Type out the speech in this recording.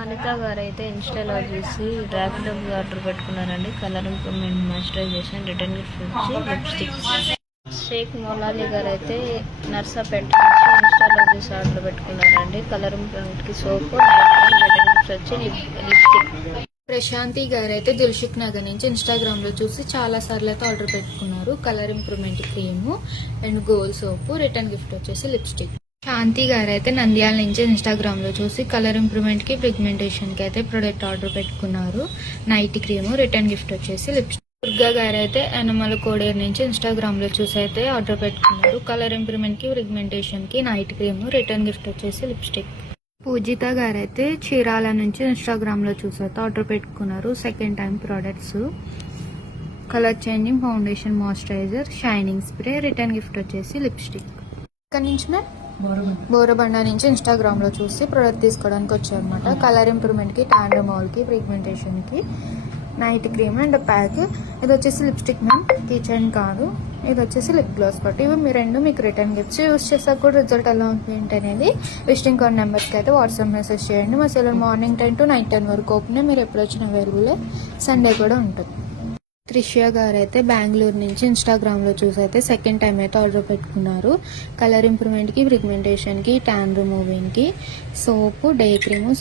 అనిత గారు అయితే ఇన్స్టాలో చూసి Rapido order పెట్టుకున్నారండి. Colour improvement moisturisation return gift వచ్చి లిప్స్టిక్. షేక్ మొలాలి గారు అయితే నర్సాపేట నుంచి ఇన్స్టాలో చూసి ఆర్డర్ పెట్టుకున్నారండి. కలర్ ఇంప్రూవ్మెంట్కి సోప్ రిటర్న్ గిఫ్ట్ వచ్చి లిప్స్టిక్. ప్రశాంతి గారు అయితే దిల్షుక్ నగర్ నుంచి ఇన్స్టాగ్రామ్లో చూసి చాలా సార్లు అయితే ఆర్డర్ పెట్టుకున్నారు. Colour improvement cream and gold soap return gift వచ్చేసి లిప్స్టిక్. శాంతి గారు అయితే నంద్యాల నుంచి ఇన్స్టాగ్రామ్లో చూసి కలర్ ఇంప్రూవ్మెంట్కి కి అయితే ప్రొడక్ట్ ఆర్డర్ పెట్టుకున్నారు. నైట్ క్రీమ్ రిటర్న్ గిఫ్ట్ వచ్చేసి లిప్స్టిక్ దుర్గా గారు అయితే ఎనమల కోడేరు నుంచి ఇన్స్టాగ్రామ్లో చూసి అయితే ఆర్డర్ పెట్టుకున్నారు. కలర్ ఇంప్రూవ్మెంట్కి కి నైట్ క్రీమ్ రిటర్న్ గిఫ్ట్ వచ్చేసి లిప్స్టిక్ పూజిత గారు అయితే చీరాల నుంచి ఇన్స్టాగ్రామ్లో అయితే ఆర్డర్ పెట్టుకున్నారు. Second time products colour changing foundation moisturiser shining spray return gift వచ్చేసి లిప్స్టిక్ ఇక్కడ నుంచి మ్యామ్ బోరబండ. నుంచి ఇన్స్టాగ్రామ్లో చూసి ప్రోడక్ట్ తీసుకోవడానికి వచ్చారనమాట కలర్ ఇంప్రూవ్మెంట్కి టాండ్రమాల్కి కి నైట్ క్రీమ్ అండ్ ప్యాక్. ఇది వచ్చేసి లిప్స్టిక్ మ్యామ్ కిచెన్ కాదు. ఇది వచ్చేసి లిప్ గ్లాస్ పట్టు. ఇవి మీ రెండు మీకు రిటర్న్ గిఫ్ట్స్. యూస్ చేసాక కూడా రిజల్ట్ ఎలా ఉంది ఏంటి అనేది విజిటింగ్ కార్డ్ నెంబర్కి అయితే వాట్సాప్ మెసేజ్ చేయండి. మా సెలవు morning ten to night ten వరకు ఓపెన్ మీరు ఎప్పుడు వచ్చిన అవైలబుల్ సండే కూడా ఉంటుంది. త్రిష్య గారు అయితే బెంగళూరు నుంచి ఇన్స్టాగ్రామ్లో చూసి అయితే సెకండ్ టైం అయితే ఆర్డర్ పెట్టుకున్నారు. కలర్ ఇంప్రూవ్మెంట్కి కి ట్యాన్ రిమూవింగ్కి కి సోప్ డే క్రీమ్